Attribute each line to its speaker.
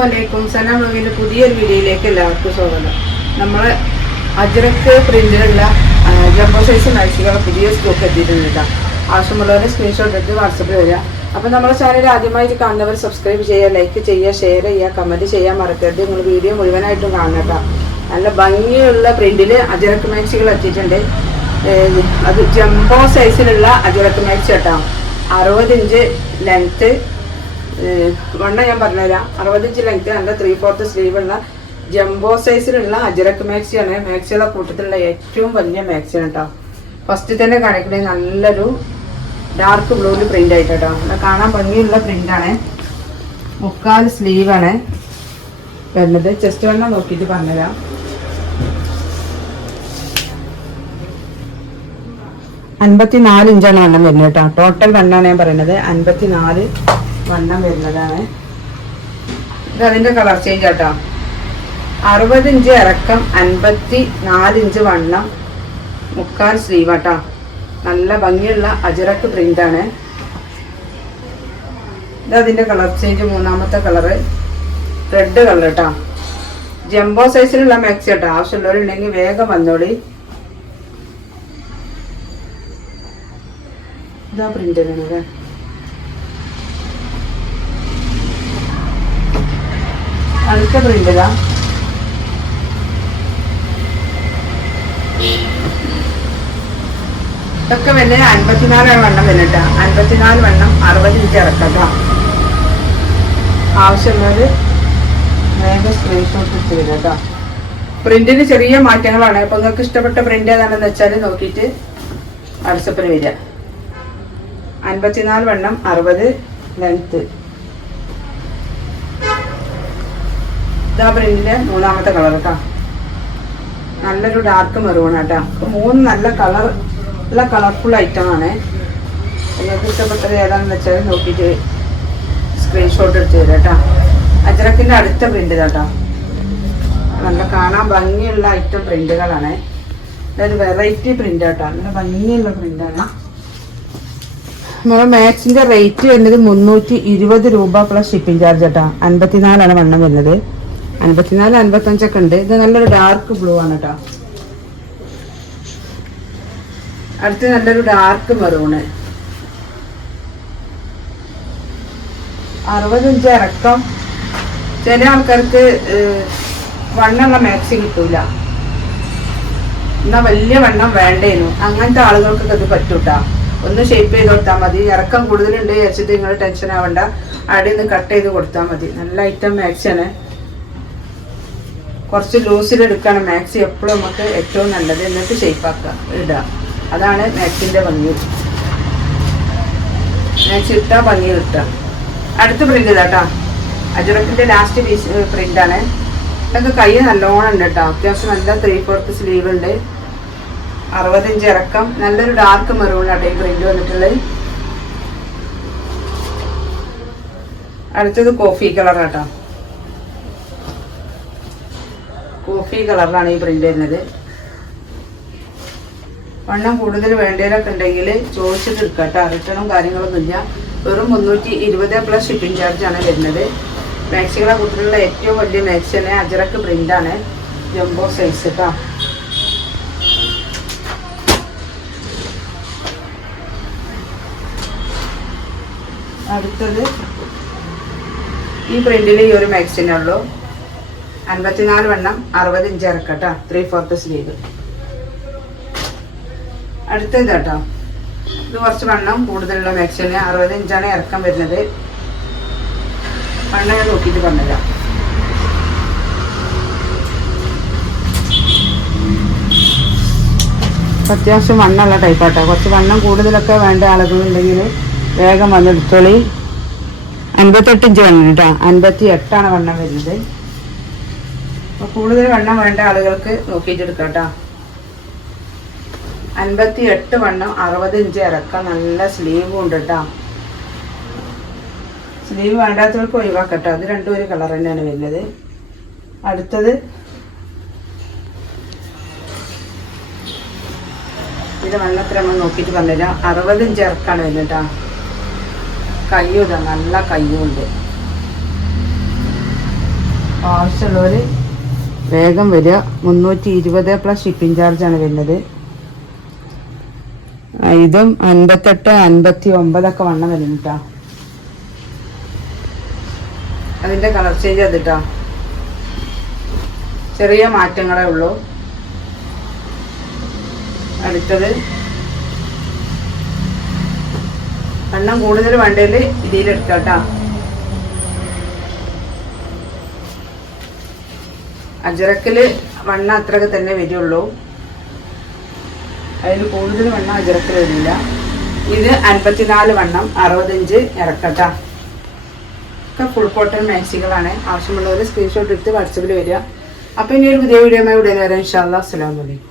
Speaker 1: വലൈക്കും സലാം വ്ലോഗിന്റെ പുതിയൊരു വീഡിയോയിലേക്ക് എല്ലാവർക്കും സ്വാഗതം. നമ്മൾ അജ്രക്ക് പ്രിന്റിലുള്ള ജംബോ സൈസ് മാക്സികളുടെ പുതിയ സ്റ്റോക്ക് എത്തിയിട്ടുണ്ട് കേട്ടോ. ആവശ്യമുള്ളവരെ സ്ക്രീൻഷോട്ട് എടുത്ത് വാട്സപ്പിൽ വരിക. അപ്പോൾ നമ്മുടെ ചാനൽ ആദ്യമായിട്ട് കാണുന്നവർ സബ്സ്ക്രൈബ് ചെയ്യുക ലൈക്ക് ചെയ്യുക ഷെയർ ചെയ്യുക കമന്റ് ചെയ്യാൻ മറക്കരുത്. നിങ്ങൾ വീഡിയോ മുഴുവനായിട്ടും കാണുക കേട്ടോ. നല്ല ഭംഗിയുള്ള പ്രിന്റിൽ അജ്രക്ക് മാക്സികൾ എത്തിയിട്ടുണ്ട്. അത് ജംബോ സൈസിലുള്ള അജ്രക്ക് മാക്സി കേട്ടോ. അറുപത് ഇഞ്ച് ലെങ്ത്ത് വണ്ണം ഞാൻ പറഞ്ഞുതരാം. അറുപത്തഞ്ച് ലെങ്ത് നല്ല ത്രീ ഫോർത്ത് സ്ലീവ് ഉള്ള ജംബോ സൈസിലുള്ള അജരക്ക് മാക്സിയാണ് മാക്സിയുടെ കൂട്ടത്തിലുള്ള ഏറ്റവും വലിയ മാക്സിയാണ് കേട്ടോ ഫസ്റ്റ് തന്നെ കാണിക്കണേ നല്ലൊരു ഡാർക്ക് ബ്ലൂവിൽ പ്രിന്റ് ആയിട്ട് കേട്ടോ കാണാൻ ഭംഗിയുള്ള പ്രിന്റ് ആണ്. മുക്കാൽ സ്ലീവാണ് വരുന്നത്. ചെസ്റ്റ് വെള്ളം നോക്കിയിട്ട് പറഞ്ഞുതരാം. അൻപത്തിനാല് ഇഞ്ചാണ് വണ്ണം വരുന്നത് കേട്ടോ ടോട്ടൽ വണ്ണാണ് ഞാൻ പറയുന്നത്. അൻപത്തിനാല് വണ്ണം വരുന്നതാണ്. ഇത് അതിന്റെ കളർ ചേഞ്ച് കേട്ടോ അറുപത് ഇഞ്ച് ഇറക്കം അൻപത്തി നാല് ഇഞ്ച് വണ്ണം മുക്കാൽ സ്ലീവ് കേട്ടോ നല്ല ഭംഗിയുള്ള അജിറക്ക് ആണ്. ഇത് അതിന്റെ കളർ ചേഞ്ച് മൂന്നാമത്തെ കളറ് റെഡ് കളർ കേട്ടോ ജംബോ സൈസിലുള്ള മാക്സി കേട്ടോ ആവശ്യമുള്ളവരുണ്ടെങ്കിൽ വേഗം വന്നോളി. ഇതാ പ്രിന്റ് അല്ലേ പ്രിന്റ് ഇതാ ഇതൊക്കെ വന്നെ അൻപത്തിനാല് വണ്ണം വന്നിട്ട അൻപത്തിനാല് വണ്ണം അറുപത് ഇഞ്ച് ഇറക്കട്ടോ. ആവശ്യമുള്ളത് വേഗം സ്ക്രീൻഷോട്ട് എടുത്ത് വരും കേട്ടോ പ്രിന്റിന് ചെറിയ മാറ്റങ്ങളാണ്. അപ്പൊ നിങ്ങൾക്ക് ഇഷ്ടപ്പെട്ട പ്രിന്റ് ഏതാണെന്ന് വെച്ചാൽ നോക്കിയിട്ട് വാട്സപ്പിൽ വരിക. അൻപത്തിനാല് വണ്ണം അറുപത് ലെങ്ത് ഇതാ മൂന്നാമത്തെ കളർ കേട്ടോ നല്ലൊരു ഡാർക്ക് മെറൂൺ കേട്ടോ മൂന്ന് നല്ല കളർ നല്ല കളർഫുൾ ഐറ്റം ആണ്. നിങ്ങൾക്ക് ഇഷ്ടപ്പെട്ടത് ഏതാണെന്ന് വെച്ചാൽ നോക്കിയിട്ട് സ്ക്രീൻഷോട്ട് എടുത്ത് തരാം കേട്ടോ അജറക്കിന്റെ അടുത്ത പ്രിന്റ് കേട്ടോ നല്ല കാണാൻ ഭംഗിയുള്ള ഐറ്റം പ്രിന്റുകളാണ് അതായത് വെറൈറ്റി പ്രിന്റ് കേട്ടോ നല്ല ഭംഗിയുള്ള പ്രിന്റാണ് നമ്മുടെ മാക്സിന്റെ റേറ്റ് വരുന്നത് മുന്നൂറ്റി ഇരുപത് രൂപ പ്ലസ് ഷിപ്പിംഗ് ചാർജ് കേട്ടോ അൻപത്തിനാലാണ് വണ്ണം വരുന്നത്. അൻപത്തിനാല് അൻപത്തഞ്ചൊക്കെ ഉണ്ട്. ഇത് നല്ലൊരു ഡാർക്ക് ബ്ലൂ ആണ് കേട്ടോ അടുത്ത് നല്ലൊരു ഡാർക്ക് മെറൂണ് അറുപതഞ്ച് ഇറക്കം. ചില ആൾക്കാർക്ക് വണ്ണമുള്ള മാക്സി കിട്ടൂല. എന്നാ വലിയ വണ്ണം വേണ്ടേനു. അങ്ങനത്തെ ആളുകൾക്കൊക്കെ ഇത് പറ്റൂട്ടാ. ഒന്ന് ഷേപ്പ് ചെയ്ത് കൊടുത്താൽ മതി. ഇറക്കം കൂടുതലുണ്ട് വെച്ചിട്ട് നിങ്ങൾ ടെൻഷൻ ആവണ്ട. അവിടെ നിന്ന് കട്ട് ചെയ്ത് കൊടുത്താൽ മതി. നല്ല ഐറ്റം മാക്സിയാണ് കുറച്ച് ലൂസിൽ എടുക്കണം മാക്സി എപ്പോഴും നമുക്ക് ഏറ്റവും നല്ലത്. എന്നിട്ട് ഷേപ്പാക്കുക ഇടുക. അതാണ് മാക്സിന്റെ ഭംഗി. മാക്സി ഇട്ടാൽ ഭംഗി കിട്ടുക. അടുത്ത പ്രിന്റ് ഇതാട്ടാ അജുറക്കിന്റെ ലാസ്റ്റ് പീസ് പ്രിന്റാണ് ഇതൊക്കെ കൈ നല്ലോണം ഉണ്ട് കേട്ടോ അത്യാവശ്യം നല്ല ത്രീ ഫോർത്ത് സ്ലീവ് ഉണ്ട്. അറുപത്തഞ്ച് ഇറക്കം. നല്ലൊരു ഡാർക്ക് മെറൂണാട്ടോ ഈ പ്രിന്റ് വന്നിട്ടുള്ളത്. അടുത്തത് കോഫി കളർ കോഫി കളറിലാണ് ഈ പ്രിന്റ് വരുന്നത്. വണ്ണം കൂടുതൽ വേണ്ടവരൊക്കെ ഉണ്ടെങ്കിൽ ചോദിച്ചിട്ട് എടുക്കാം കേട്ടോ റിട്ടേണും കാര്യങ്ങളൊന്നും ഇല്ല. വെറും മുന്നൂറ്റി ഇരുപത് പ്ലസ് ഷിപ്പിംഗ് ചാർജ് ആണ് വരുന്നത്. മാക്സികളെ കുട്ടികളുടെ ഏറ്റവും വലിയ മാക്സി തന്നെ അജറക്ക് പ്രിന്റ് ആണ്. ജംബോ സൈസ് കേട്ടോ അടുത്തത് ഈ പ്രിന്റിൽ ഈ ഒരു മാക്സിനേ ഉള്ളൂ. അൻപത്തിനാല് വണ്ണം അറുപത് ഇഞ്ച് ഇറക്കട്ടോ ത്രീ ഫോർത്ത് സ്ലീവ് അടുത്തത് കേട്ടോ ഇത് കുറച്ച് വണ്ണം കൂടുതലുള്ള മാക്സിന് അറുപത് ഇഞ്ചാണ് ഇറക്കം വരുന്നത്. വണ്ണം ഞാൻ നോക്കിയിട്ട് പറഞ്ഞുതരാം. അത്യാവശ്യം വണ്ണമുള്ള ടൈപ്പാട്ടോ കുറച്ച് വണ്ണം കൂടുതലൊക്കെ വേണ്ട ആളുകളുണ്ടെങ്കിൽ വേഗം വന്നെടുത്തോളി. അൻപത്തെട്ട് ഇഞ്ച് വണ്ണം കേട്ടോ. അൻപത്തി എട്ടാണ് വണ്ണം വരുന്നത്. അപ്പോൾ കൂടുതൽ വണ്ണം വേണ്ട ആളുകൾക്ക് നോക്കിയിട്ട് എടുക്കാം കേട്ടോ. അൻപത്തി എട്ട് വണ്ണം അറുപത് ഇഞ്ച് ഇറക്കം നല്ല സ്ലീവും ഉണ്ട് കേട്ടോ. സ്ലീവ് വേണ്ടാത്തവർക്ക് ഒഴിവാക്കട്ടോ. അത് രണ്ടും ഒരു കളർ തന്നെയാണ് വരുന്നത്. അടുത്തത് ഇത് നമ്മൾ നോക്കിയിട്ട് പറഞ്ഞുതരാം. അറുപത് ഇഞ്ച് ഇറക്കാണ് വരുന്നത് കേട്ടോ. കയ്യും നല്ല കയ്യുണ്ട് ആവശ്യമുള്ളവർ വേഗം വരിക. മുന്നൂറ്റി ഇരുപത് പ്ലസ് ഷിപ്പിംഗ് ചാർജാണ് വരുന്നത്. ഇതും അൻപത്തെട്ട് അൻപത്തി ഒമ്പതൊക്കെ വണ്ണം വരും കേട്ടോ അതിന്റെ കളർ ചേഞ്ച് ചെയ്തിട്ടോ ചെറിയ മാറ്റങ്ങളേ ഉള്ളൂ. അടുത്തത്. വണ്ണം കൂടുതൽ വേണ്ടതിൽ ഇതിലെടുക്കാം കേട്ടോ അജറക്കിൽ വണ്ണ അത്രയൊക്കെ തന്നെ വരുള്ളൂ. അതിൽ കൂടുതൽ വണ്ണം അജറക്കിൽ വരില്ല. ഇത് അൻപത്തിനാല് വണ്ണം അറുപത്തഞ്ച് ഇറക്കട്ട. ഒക്കെ ഫുൾ കോട്ടൺ മാക്സികളാണ് ആവശ്യമുള്ളവർ സ്ക്രീൻഷോട്ട് എടുത്ത് വാട്സപ്പിൽ വരിക. അപ്പം ഇനി ഒരു പുതിയ വീഡിയോ ഉടനെ വരാം. ഇൻഷാല്ലാ അസ്സലാമു അലൈക്കും.